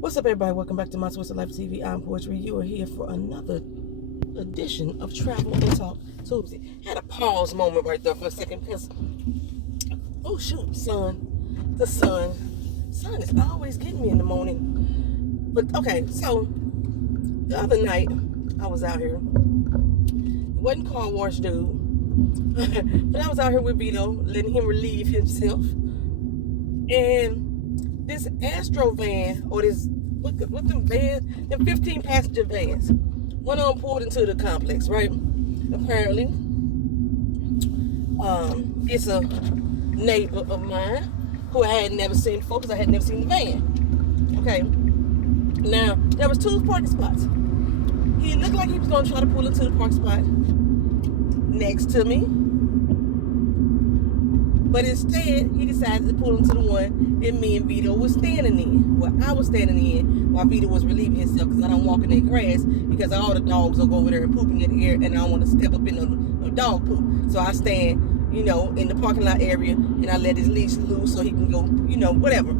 What's up, everybody? Welcome back to My Twisted Life TV. I'm Poetry. You are here for another edition of Travel and Talk Tuesday. Had a pause moment right there for a second because, oh shoot, the sun is always getting me in the morning. But okay, so the other night I was out here. It wasn't car wash, dude, but I was out here with Vito, letting him relieve himself, and this Astro van, or this, what them vans, them 15 passenger vans, one of them pulled into the complex, right? Apparently, it's a neighbor of mine who I had never seen before because I had never seen the van. Okay, now there was two parking spots. He looked like he was going to try to pull into the park spot next to me, but instead, he decided to pull into the one that me and Vito was standing in. Well, I was standing in while Vito was relieving himself because I don't walk in that grass because all the dogs will go over there and pooping in the air, and I don't want to step up in the dog poop. So I stand, in the parking lot area, and I let his leash loose so he can go, whatever.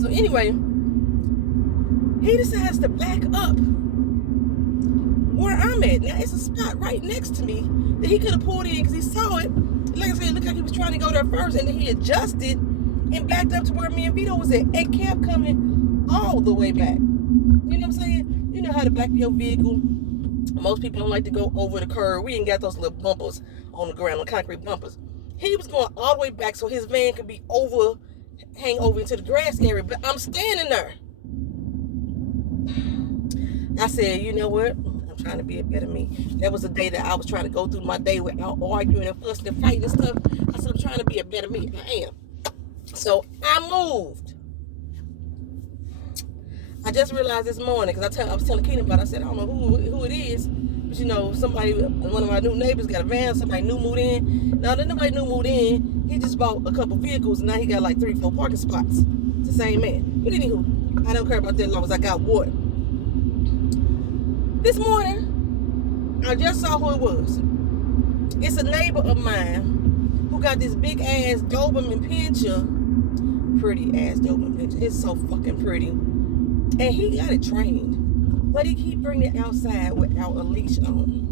So anyway, he decides to back up where I'm at. Now, it's a spot right next to me that he could have pulled in because he saw it. Like I said, it looked like he was trying to go there first, and then he adjusted and backed up to where me and Vito was at and kept coming all the way back. You know what I'm saying? You know how to back your vehicle. Most people don't like to go over the curb. We ain't got those little bumpers on the ground, the concrete bumpers. He was going all the way back so his van could be hang over into the grass area, but I'm standing there. I said, you know what? Trying to be a better me. That was a day that I was trying to go through my day without arguing and fussing and fighting and stuff. I said, I'm trying to be a better me. I am. So I moved. I just realized this morning, because I was telling Keenan about it. I said, I don't know who it is, but somebody, one of my new neighbors got a van, somebody new moved in. Now that nobody new moved in, he just bought a couple vehicles, and now he got like 3-4 parking spots. It's the same man. But anywho, I don't care about that as long as I got water. This morning, I just saw who it was. It's a neighbor of mine who got this big ass Doberman Pinscher. Pretty ass Doberman Pinscher. It's so fucking pretty. And he got it trained. But he keep bringing it outside without a leash on.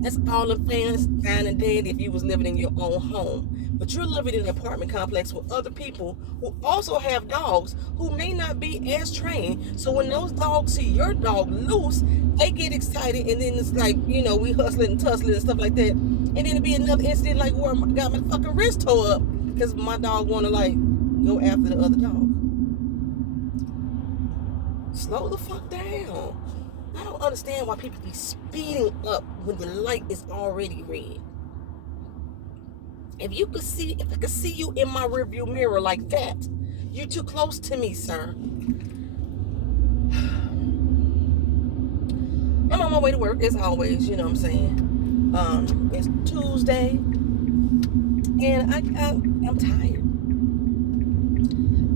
That's all the fine and dandy if you was living in your own home. But you're living in an apartment complex with other people who also have dogs who may not be as trained. So when those dogs see your dog loose, they get excited, and then it's like, we hustling and tussling and stuff like that. And then it'll be another incident like where I got my fucking wrist tore up because my dog want to go after the other dog. Slow the fuck down. I don't understand why people be speeding up when the light is already red. If I could see you in my rearview mirror like that, you're too close to me, sir. I'm on my way to work, as always, you know what I'm saying? It's Tuesday, and I'm tired.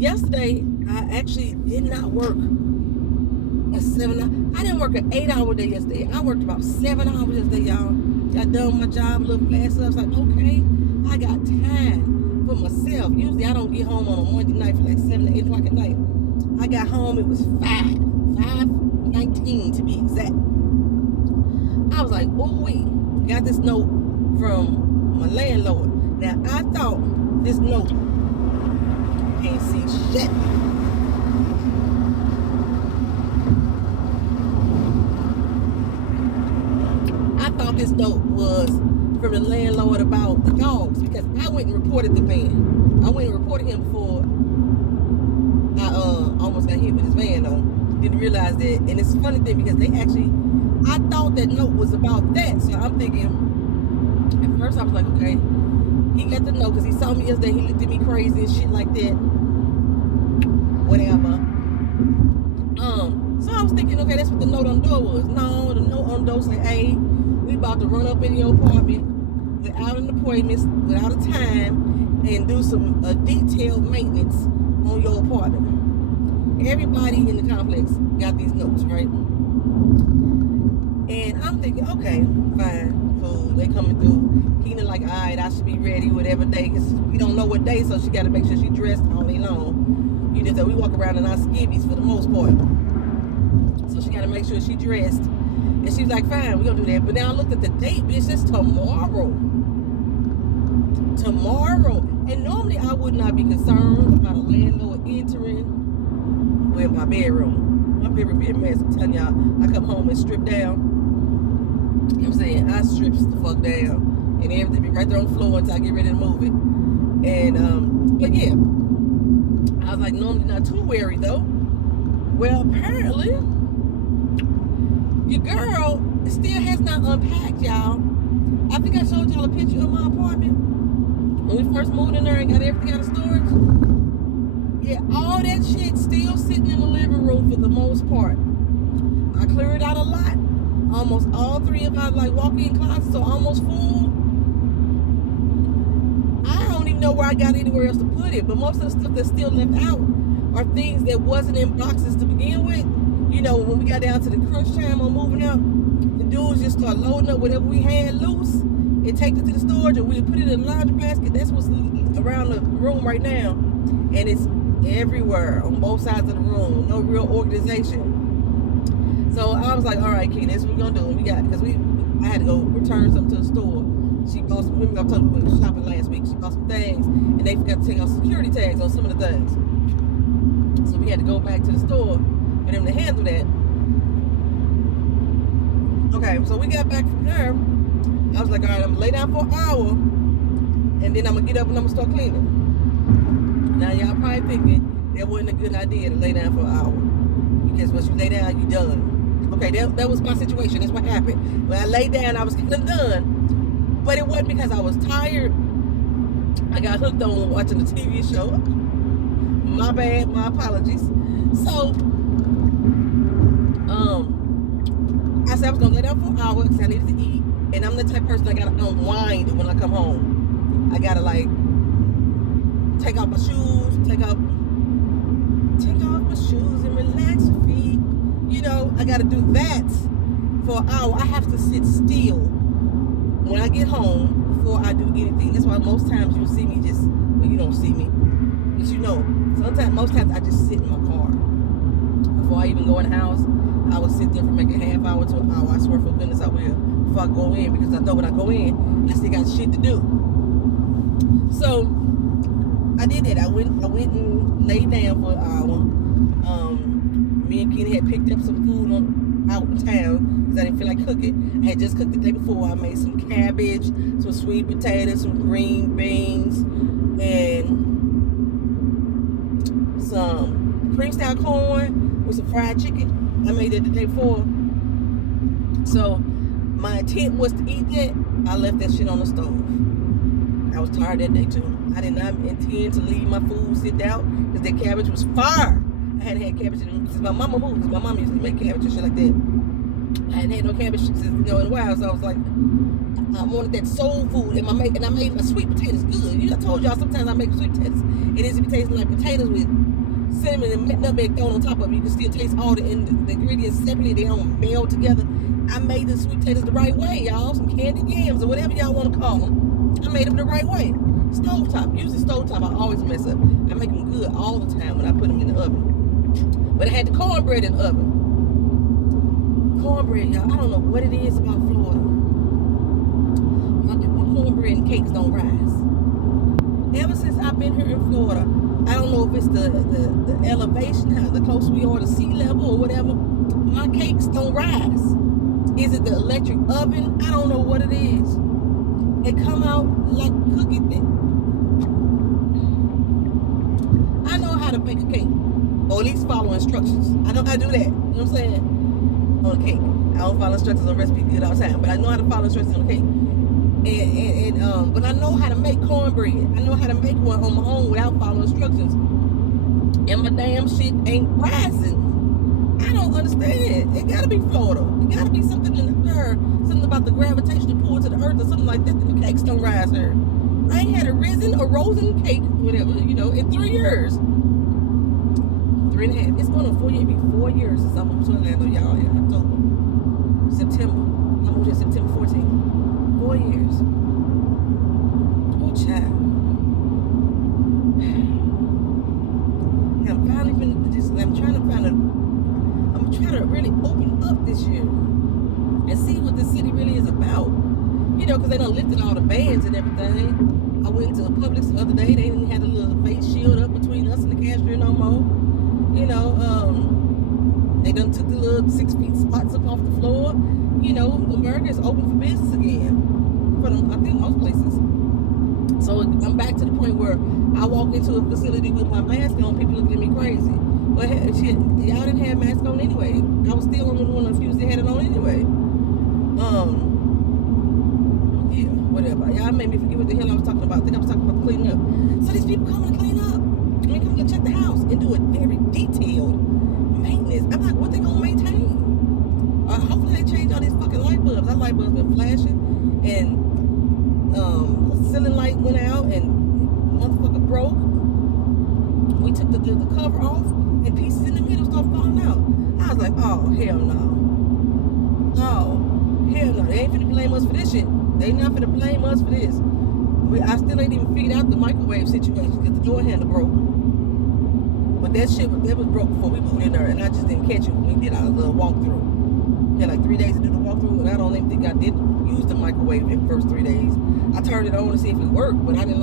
Yesterday, I actually did not work I didn't work an 8-hour day yesterday. I worked about 7 hours yesterday, y'all. Got done my job a little faster. I was like, okay, I got time for myself. Usually I don't get home on a Monday night for like 7 to 8 o'clock at night. I got home, it was 5:19 to be exact. I was like, oh wait, got this note from my landlord. Now I thought this note, can't see shit. This note was from the landlord about the dogs because I went and reported the man. I went and reported him before I almost got hit with his van though. Didn't realize that, and it's a funny thing because I thought that note was about that. So I'm thinking, at first I was like, okay, he got the note because he saw me yesterday. He looked at me crazy and shit like that. Whatever. So I was thinking, okay, that's what the note on the door was. No, the note on the door said, hey, we about to run up in your apartment without an appointment, without a time, and do some detailed maintenance on your apartment. Everybody in the complex got these notes, right? And I'm thinking, okay, fine, cool, they coming through. Keena like, all right, I should be ready whatever day, because we don't know what day, so she got to make sure she dressed all day long. You know, that we walk around in our skivvies for the most part. So she got to make sure she dressed. And she was like, fine, we're going to do that. But now I looked at the date, bitch, it's tomorrow. Tomorrow. And normally I would not be concerned about a landlord entering with my bedroom. My bedroom be a mess. I'm telling y'all, I come home and strip down. You know what I'm saying? I strips the fuck down. And everything be right there on the floor until I get ready to move it. And, but yeah. I was like, normally not too wary though. Well, apparently, your girl still has not unpacked, y'all. I think I showed y'all a picture of my apartment when we first moved in there and got everything out of storage. Yeah, all that shit still sitting in the living room for the most part. I cleared out a lot. Almost all three of our like walk-in closets are almost full. I don't even know where I got anywhere else to put it, but most of the stuff that's still left out are things that wasn't in boxes to begin with. You know, when we got down to the crunch time on moving out, the dudes just start loading up whatever we had loose and take it to the storage, or we put it in a laundry basket. That's what's around the room right now, and it's everywhere on both sides of the room. No real organization. So I was like, all right, Key, this is what we're gonna do. We got, because I had to go return something to the store. She bought some, remember I told you we were shopping last week. She bought some things, and they forgot to take out security tags on some of the things. So we had to go back to the store for them to handle that. Okay, so we got back from there. I was like, all right, I'm gonna lay down for an hour, and then I'm gonna get up and I'm gonna start cleaning. Now y'all probably thinking that wasn't a good idea to lay down for an hour, because once you lay down, you done. Okay, that was my situation. That's what happened. When I laid down, I was kind of done, but it wasn't because I was tired. I got hooked on watching the TV show. My bad, my apologies. So, I said I was gonna lay down for an hour because I needed to eat, and I'm the type of person that gotta unwind when I come home. I gotta like take off my shoes, take off my shoes and relax your feet. You know, I gotta do that for an hour. I have to sit still when I get home before I do anything. That's why most times you'll see me well, you don't see me, but you know, most times I just sit in my car. Before I even go in the house, I will sit there for maybe a half hour to an hour. I swear for goodness I will, before I go in, because I know when I go in, I still got shit to do. So I did that. I went and laid down for an hour. Me and Kenny had picked up some food out in town because I didn't feel like cooking. I had just cooked the day before. I made some cabbage, some sweet potatoes, some green beans, and some cream style corn with some fried chicken. I made that the day before. So my intent was to eat that. I left that shit on the stove. I was tired that day too. I did not intend to leave my food sit out because that cabbage was fire. I hadn't had cabbage since my mama moved, because my mom usually make cabbage and shit like that. I hadn't had no cabbage since, in a while, so I was like, I wanted that soul food, and I made my sweet potatoes good. I told y'all sometimes I make sweet potatoes. It is tasting like potatoes with cinnamon and nutmeg thrown on top of it. You can still taste all the ingredients separately. They don't meld together. I made the sweet potatoes the right way, y'all. Some candied yams or whatever y'all want to call them. I made them the right way. Stovetop. Usually stovetop, I always mess up. I make them good all the time when I put them in the oven. But I had the cornbread in the oven. Cornbread, y'all, I don't know what it is about Florida. My cornbread and cakes don't rise. Ever since I've been here in Florida, I don't know if it's the elevation, how the closer we are to sea level or whatever, my cakes don't rise. Is it the electric oven? I don't know what it is. It come out like cookie thing. I know how to bake a cake, or at least follow instructions. I know how to do that. You know what I'm saying? On a cake. I don't follow instructions on recipe good all the time, but I know how to follow instructions on a cake. But I know how to make cornbread. I know how to make one on my own without following instructions. And my damn shit ain't rising. I don't understand. It gotta be Florida. It gotta be something in the air, something about the gravitational pull to the earth or something like that. The cakes don't rise here. I ain't had a risen cake, whatever, in 3 years. 3.5. It's going to be 4 years since I moved to Orlando, y'all, in October. September. I moved here September 14th. 4 years. Oh, child. I'm I'm trying to really open up this year and see what the city really is about. You know, because they done lifted all the bans and everything. I went to Publix the other day. They didn't have a little face shield up between us and the cashier no more. You know, they done took the little 6 feet spots up off the floor. You know, America is open for business again. For them, I think most places. So I'm back to the point where I walk into a facility with my mask on, people looking at me crazy. But shit, y'all didn't have masks on anyway. I was still only one of the few that had it on anyway. Yeah, whatever. Y'all made me forget what the hell I was talking about. I think I was talking about cleaning up. So these people coming to clean up. I mean, come to check the house and do a very detailed maintenance. I'm like, what they gonna maintain? Hopefully they change all these fucking light bulbs. Our light bulbs been flashing, and ceiling light went out, and motherfucker broke. We took the cover off, and pieces in the middle started falling out. I was like, oh hell no. Oh hell no. They ain't finna blame us for this shit. They not finna blame us for this. I still ain't even figured out the microwave situation because the door handle broke. But that was broke before we moved in there, and I just didn't catch it when we did our little walkthrough. We had like 3 days to do the walkthrough, and I don't even think I did use the microwave in the first 3 days. I turned it on to see if it worked, but I didn't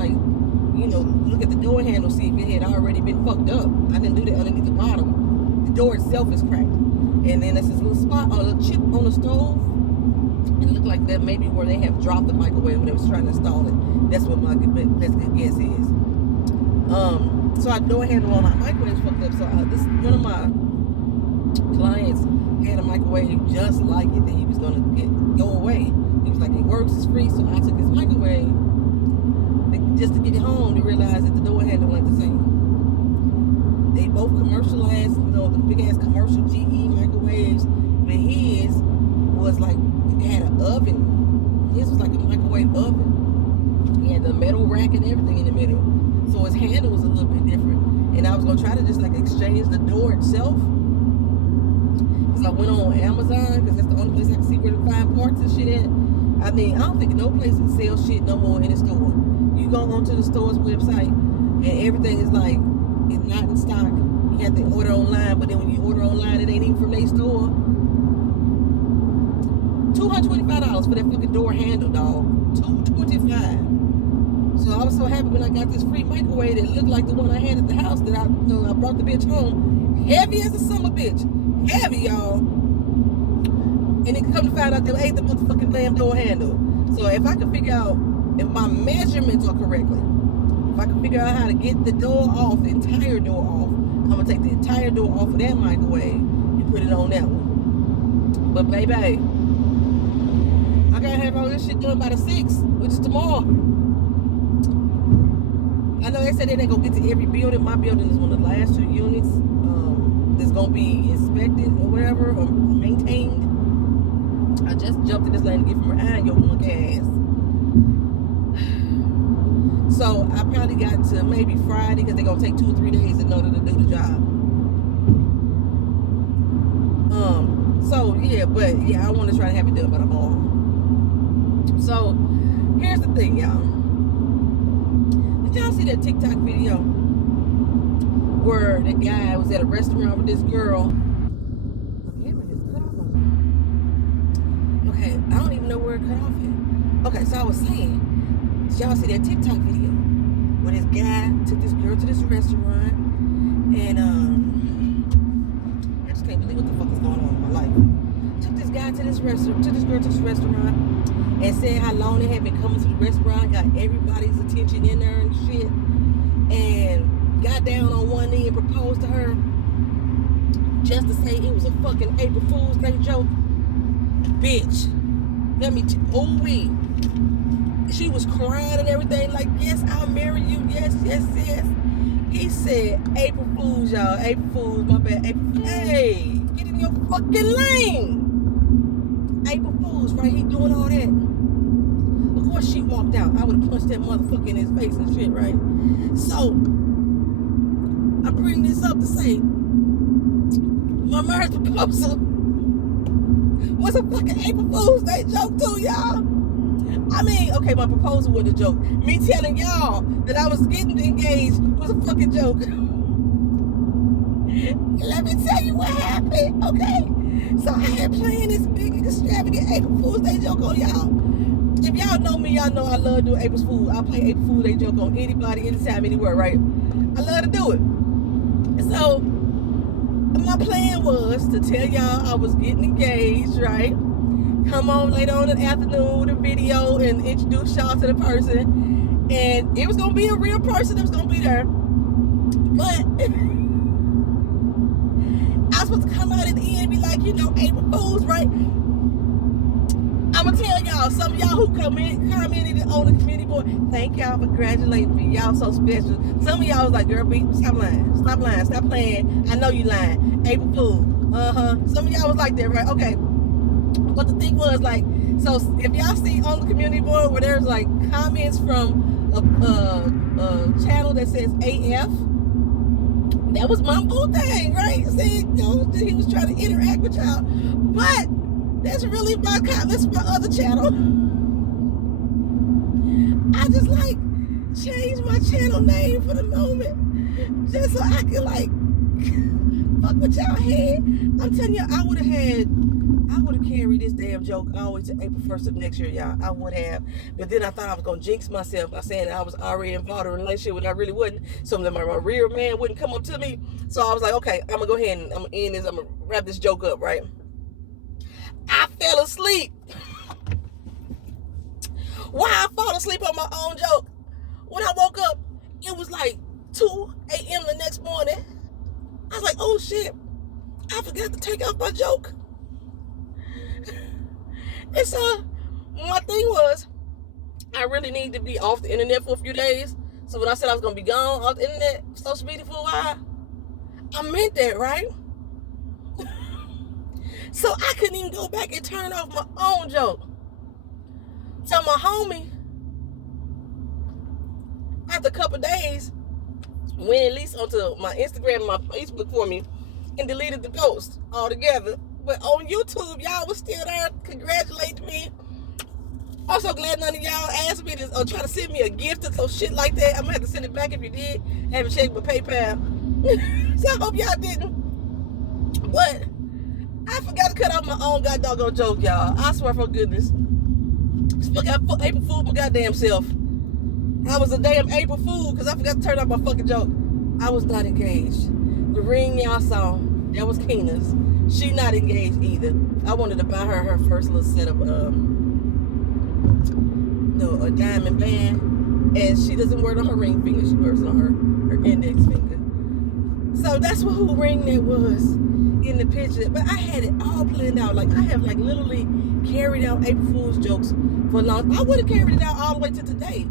look at the door handle, see if it had already been fucked up. I didn't do that underneath the bottom. The door itself is cracked. And then there's this little spot, a little chip on the stove. It looked like that maybe where they have dropped the microwave when they was trying to install it. That's what my best guess is. So our door handle on our microwave fucked up. So one of my clients had a microwave just like it that he was gonna go away. He was like, it works, it's free. So I took his microwave just to get it home to realize that the door handle ain't the same. They both commercialized, the big ass commercial GE microwaves, but his was like, had an oven. His was like a microwave oven. He had the metal rack and everything in the middle. So his handle was a little bit different. And I was gonna try to just like exchange the door itself. Cause I went on Amazon, cause that's the only place I can see where to find parts and shit at. I mean, I don't think no place can sell shit no more in the store. You go onto the store's website and everything is like, it's not in stock. You have to order online, but then when you order online, it ain't even from their store. $225 for that fucking door handle, dog. $225. So I was so happy when I got this free microwave that looked like the one I had at the house that I brought the bitch home. Heavy as a summer bitch. Heavy, y'all. And then come to find out they ate the motherfucking damn door handle. So if I can figure out if my measurements are correctly, if I can figure out how to get the door off, the entire door off, I'm gonna take the entire door off of that microwave and put it on that one. But baby, I gotta have all this shit done by the 6th, which is tomorrow. I know they said they ain't gonna get to every building. My building is one of the last 2 units that's gonna be inspected or whatever, or maintained. I just jumped in this lane to get from her eye, your punk ass. So I probably got to maybe Friday because they're gonna take 2 or 3 days in order to do the job. So yeah, but yeah, I want to try to have it done by tomorrow. So here's the thing, y'all. Did y'all see that TikTok video where the guy was at a restaurant with this girl? Okay, I don't even know where it cut off at. Okay, so I was saying, did y'all see that TikTok video where this guy took this girl to this restaurant, and I just can't believe what the fuck is going on in my life. Took this girl to this restaurant, and said how long they had been coming to the restaurant, got everybody's attention in there and shit, and got down on one knee and proposed to her just to say it was a fucking April Fool's Day joke. Bitch, let me we. She was crying and everything, like, yes, I'll marry you, yes, yes, yes. He said, April Fools, y'all, April Fools, my bad, April. Hey, get in your fucking lane. April Fools, right? He doing all that. Of course she walked out. I would have punched that motherfucker in his face and shit, right? So, I bring this up to say, my marriage proposal was a fucking April Fool's Day joke too, y'all. I mean, okay, my proposal was a joke. Me telling y'all that I was getting engaged was a fucking joke. Let me tell you what happened, okay? So I had planned this big extravagant April Fool's Day joke on y'all. If y'all know me, y'all know I love doing April Fool's. I play April Fool's Day joke on anybody, anytime, anywhere, right? I love to do it. So my plan was to tell y'all I was getting engaged, right? Come on later on in the afternoon with a video and introduce y'all to the person. And it was going to be a real person that was going to be there. But I was supposed to come out at the end and be like, you know, April Fools, right? I'm going to tell y'all, some of y'all who commented on the community board, thank y'all for congratulating me. Y'all so special. Some of y'all was like, girl, B, stop lying. Stop lying. Stop playing. I know you lying. April Fool. Some of y'all was like that, right? Okay. But the thing was, like, so if y'all see on the community board where there's like comments from a channel that says AF, that was my boo thing, right? Saying, you know, he was trying to interact with y'all. But that's really my other channel. I just like changed my channel name for the moment, just so I could like fuck with y'all head. I'm telling you, I would have carried this damn joke all the way to April 1st of next year, y'all. I would have. But then I thought I was going to jinx myself by saying that I was already involved in a relationship when I really wasn't. So my real man wouldn't come up to me. So I was like, okay, I'm going to go ahead and I'm going to end this. I'm going to wrap this joke up, right? I fell asleep. Why I fall asleep on my own joke? When I woke up, it was like 2 a.m. the next morning. I was like, oh shit, I forgot to take out my joke. And so my thing was, I really need to be off the internet for a few days. So when I said I was going to be gone off the internet, social media for a while, I meant that, right? So I couldn't even go back and turn off my own joke. So my homie, after a couple of days, went at least onto my Instagram and my Facebook for me and deleted the post altogether. But on YouTube, y'all was still there congratulating me. I'm so glad none of y'all asked me to or try to send me a gift or some shit like that. I'm gonna have to send it back if you did. I haven't checked my PayPal. So I hope y'all didn't. But I forgot to cut off my own goddamn joke, y'all. I swear for goodness. April Fool my goddamn self. I was a damn April Fool because I forgot to turn off my fucking joke. I was not engaged. The ring y'all saw, that was Keena's. She not engaged either. I wanted to buy her first little set of a diamond band, and she doesn't wear it on her ring finger. She wears it on her index finger. So that's who ring that was in the picture. But I had it all planned out. Like I have like literally carried out April Fool's jokes for a long. I would have carried it out all the way to today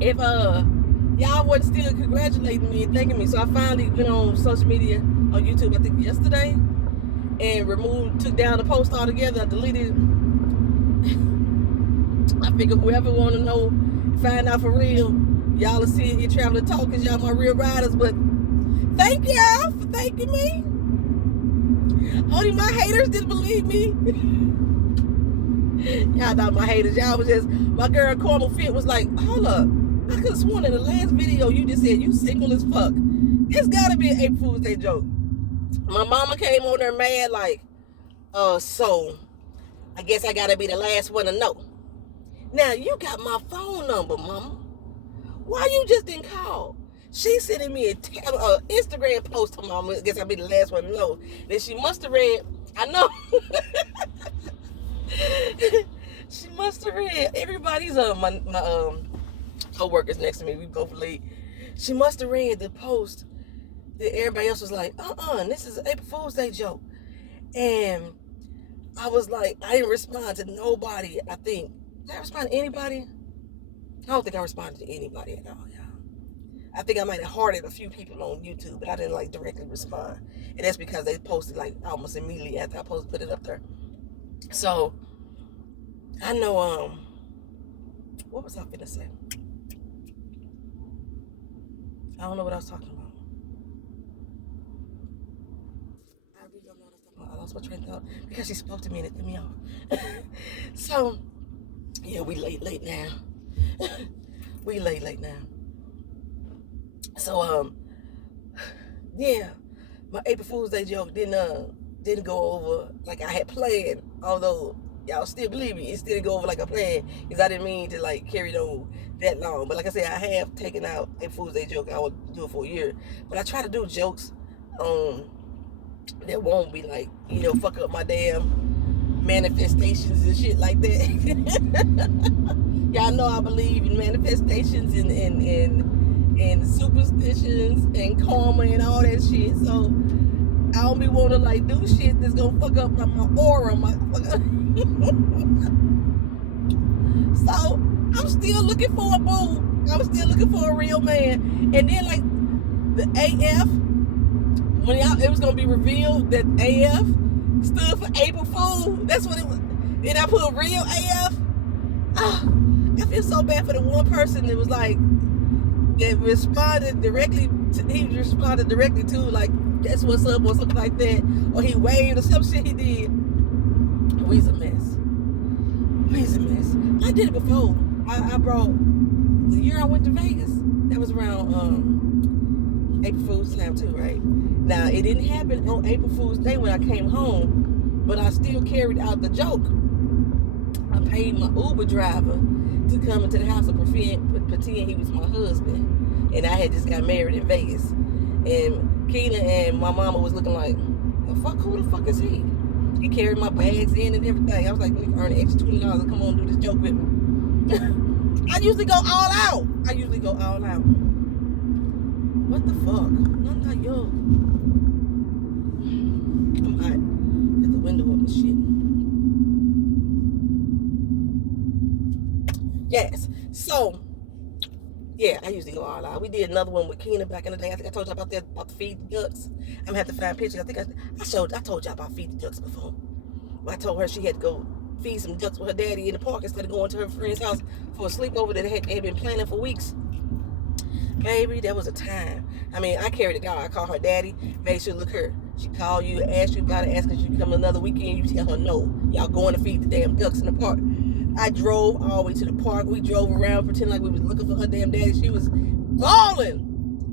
if y'all wasn't still congratulating me and thanking me. So I finally went on social media on YouTube, I think yesterday, and took down the post altogether. I deleted it. I figure whoever want to know, find out for real, y'all will see it, travel to talk, because y'all my real riders. But thank y'all for thanking me. Only my haters didn't believe me. Y'all not my haters. Y'all was just, my girl Carmel Fit was like, hold up, I could have sworn in the last video you just said you single as fuck. It's gotta be an April Fool's Day joke. My mama came on there mad like, so I guess I gotta be the last one to know. Now you got my phone number, mama. Why you just didn't call? She sending me a Instagram post to mama. I guess I'll be the last one to know. Then she must have read, I know. She must have read everybody's my co-workers next to me. We both late. She must have read the post that everybody else was like, this is an April Fool's Day joke. And I was like, I didn't respond to nobody, I think. Did I respond to anybody? I don't think I responded to anybody at all, y'all. I think I might have hearted a few people on YouTube, but I didn't like directly respond. And that's because they posted like almost immediately after I put it up there. So I know what was I finna say? I don't know what I was talking about. I really don't know what I was talking about. I lost my train of thought because she spoke to me and it threw me off. So yeah, we late now. We late now. So yeah, my April Fool's Day joke didn't go over like I had planned. Although y'all still believe me, it still didn't go over like I planned because I didn't mean to like carry it on that long. But like I said, I have taken out April Fool's Day joke. I would do it for a year, but I try to do jokes that won't be like fuck up my damn manifestations and shit like that. Y'all know I believe in manifestations and superstitions and karma and all that shit. So I don't be want to like do shit that's gonna fuck up my aura, So I'm still looking for a boo. I'm still looking for a real man. And then like the AF, when it was gonna be revealed that AF stood for April Fool. That's what it was. Then I put real AF. I feel so bad for the one person that was like that responded directly to, he responded directly to like that's what's up or something like that, or he waved or some shit he did. We's a mess. I did it before. I brought the year I went to Vegas. That was around April Fool's time too, right? Now it didn't happen on April Fool's Day when I came home, but I still carried out the joke. I paid my Uber driver to come into the house and pretend he was my husband, and I had just got married in Vegas. And Keena and my mama was looking like, who the fuck is he? He carried my bags in and everything. I was like, let me earn an extra $20 to come on and do this joke with me. I usually go all out. What the fuck? I'm not young. I'm hot. Got the window up and shit. Yes. So, yeah, I usually go all out. We did another one with Keena back in the day. I think I told you about that, about the feed the ducks. I'm gonna have to find pictures. I think I told y'all about feed the ducks before. I told her she had to go feed some ducks with her daddy in the park instead of going to her friend's house for a sleepover that they had been planning for weeks. Baby, that was a time. I mean, I carried it out. I called her daddy, made sure, look her. She called you, asked you about it, asked if you come another weekend. You tell her no. Y'all going to feed the damn ducks in the park. I drove all the way to the park. We drove around, pretending like we was looking for her damn daddy. She was bawling.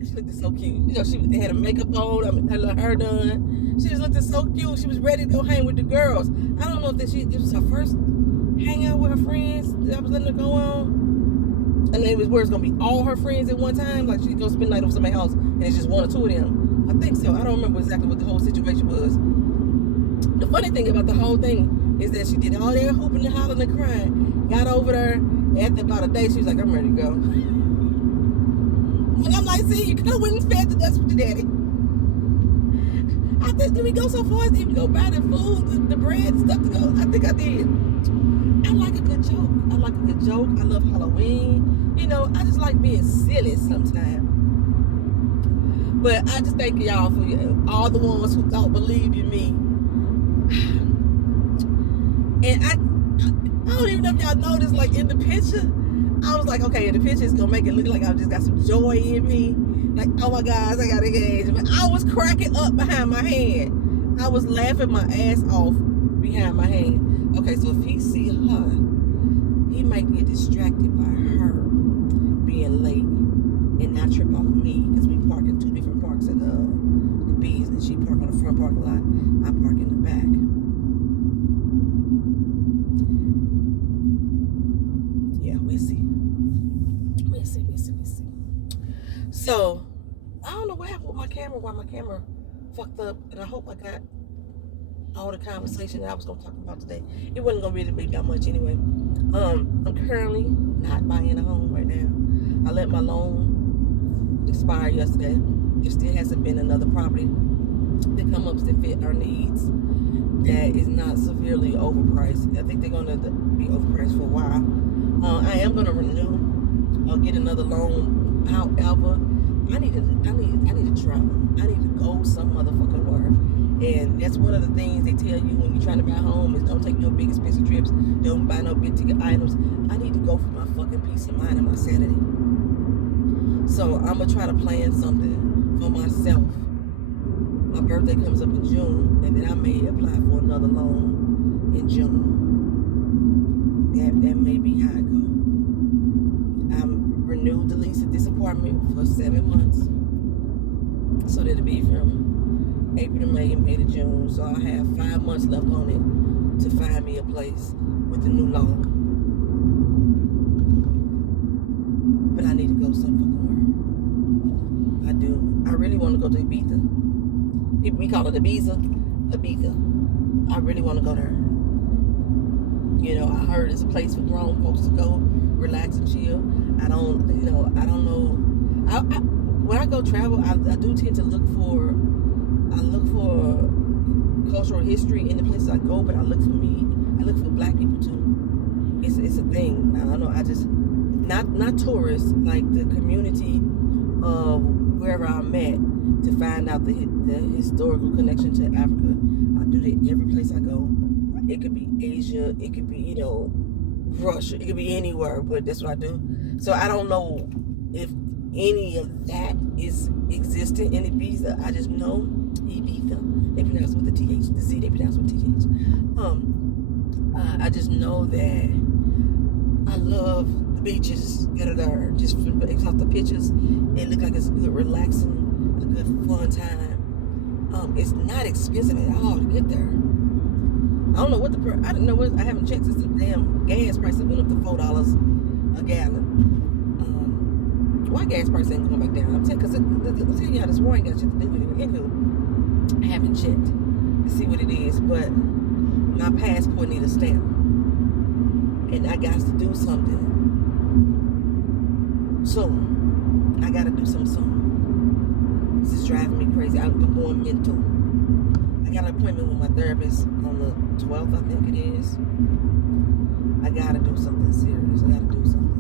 She looked so cute. They had her makeup on, her hair done. She was looking so cute. She was ready to go hang with the girls. I don't know if this was her first hangout with her friends that I was letting her go on. And it was where it's going to be all her friends at one time. Like she'd go spend the night over somebody's house and it's just one or two of them. I think so. I don't remember exactly what the whole situation was. The funny thing about the whole thing is that she did all that hooping and hollering and crying. Got over there. After about a day, she was like, I'm ready to go. And I'm like, see, you could have went and fed the ducks with your daddy. I think, did we go so far as to even go buy the food, the bread and stuff to go? I think I did. I like a good joke. I love Halloween. I just like being silly sometimes. But I just thank y'all for all the ones who believed in me. And I don't even know if y'all noticed, like in the picture, I was like, okay, in the picture it's gonna make it look like I just got some joy in me. Like, oh my gosh, I got engaged. But I was cracking up behind my hand. I was laughing my ass off behind my hand. Okay, so if he see her, he might get distracted by her being late and not trip off me, because we park in two different parks at the B's, and she park on the front parking lot. I park in the back. Yeah, we'll see. So, I don't know what happened with my camera, why my camera fucked up, and I hope I got all the conversation that I was going to talk about today. It wasn't going to really be that much anyway. I'm currently not buying a home right now. I let my loan expire yesterday. There still hasn't been another property that come up that fit our needs that is not severely overpriced. I think they're going to be overpriced for a while. I am going to renew or get another loan. However, I need to travel. I need to go some motherfucking where. And that's one of the things they tell you when you're trying to buy a home is don't take no big expensive trips. Don't buy no big ticket items. I need to go for my fucking peace of mind and my sanity. So I'm going to try to plan something for myself. My birthday comes up in June, and then I may apply for another loan in June. That may be how it goes. I'm renewed the lease at this apartment for 7 months. So that'll be from April to May, May to June. So I have 5 months left on it to find me a place with the new law. But I need to go some fucking where. I do. I really want to go to Ibiza. We call it Ibiza. I really want to go there. You know, I heard it's a place for grown folks to go, relax and chill. I don't know. When I go travel, I do tend to look for cultural history in the places I go, but I look for black people too. It's a thing. I don't know. I just not tourists, like the community of wherever I'm at, to find out the historical connection to Africa. I do that every place I go. It could be Asia, it could be, Russia, it could be anywhere, but that's what I do. So I don't know if any of that is existent in Ibiza. I just know Ibiza. They pronounce it with the TH. The Z, they pronounce it with TH. I just know that I love the beaches that are there. Just off the pictures, it looks like it's a good, relaxing, a good, fun time. It's not expensive at all to get there. I don't know what I haven't checked since the damn gas prices went up to $4 a gallon. Why gas prices ain't going back down? I'm telling you how this war ain't got shit to do with it. Anywho, I haven't checked to see what it is, but my passport needs a stamp, and I got to do something soon. I got to do something soon. This is driving me crazy. I'm going mental. I got an appointment with my therapist on the 12th, I think it is. I gotta do something serious. I gotta do something.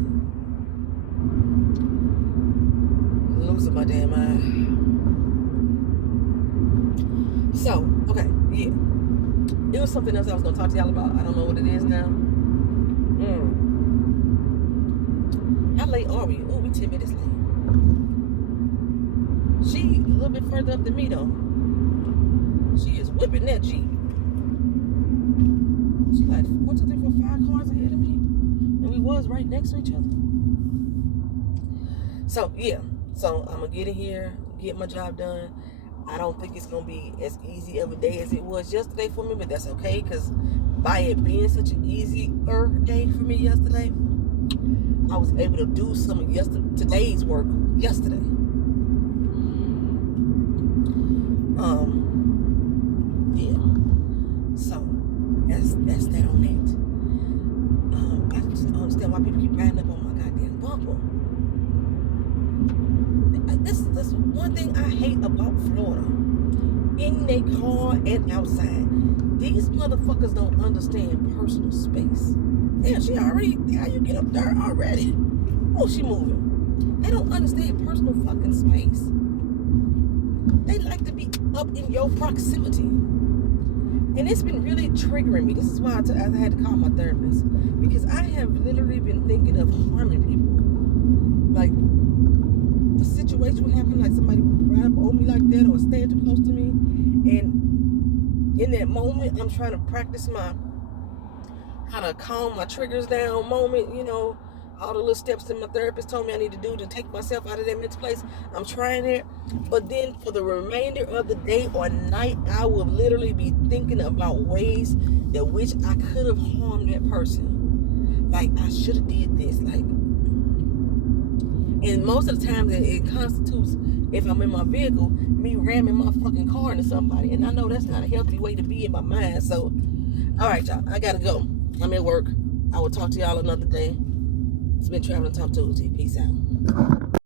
I'm losing my damn mind. So, okay, yeah. It was something else I was gonna talk to y'all about. I don't know what it is now. How late are we? Oh, we 10 minutes late. She a little bit further up than me though. She is whipping that Jeep. She like 1, 2, 3, 4, 5 cars ahead of me, and we was right next to each other. So yeah, so I'm gonna get in here, get my job done. I don't think it's gonna be as easy of a day as it was yesterday for me, but that's okay, because by it being such an easier day for me yesterday, I was able to do some of today's work yesterday. Yeah. So that's that on that. I just don't understand why people keep riding up on my goddamn bumper. That's one thing I hate about Florida. In their car and outside, these motherfuckers don't understand personal space. Damn, how you get up there already? Oh, she moving. They don't understand personal fucking space. They like to be up in your proximity. And it's been really triggering me. This is why I had to call my therapist. Because I have literally been thinking of harming people. Like, a situation would happen, like somebody would ride up on me like that or stand too close to me. And in that moment, I'm trying to practice how to calm my triggers down moment, all the little steps that my therapist told me I need to do to take myself out of that mental place. I'm trying it. But then for the remainder of the day or night, I will literally be thinking about ways that which I could have harmed that person. Like, I should have did this. Like, and most of the time it constitutes, if I'm in my vehicle, me ramming my fucking car into somebody. And I know that's not a healthy way to be in my mind. So, all right, y'all, I gotta go. I'm at work. I will talk to y'all another day. It's been Traveling Tom Tuesday. Peace out.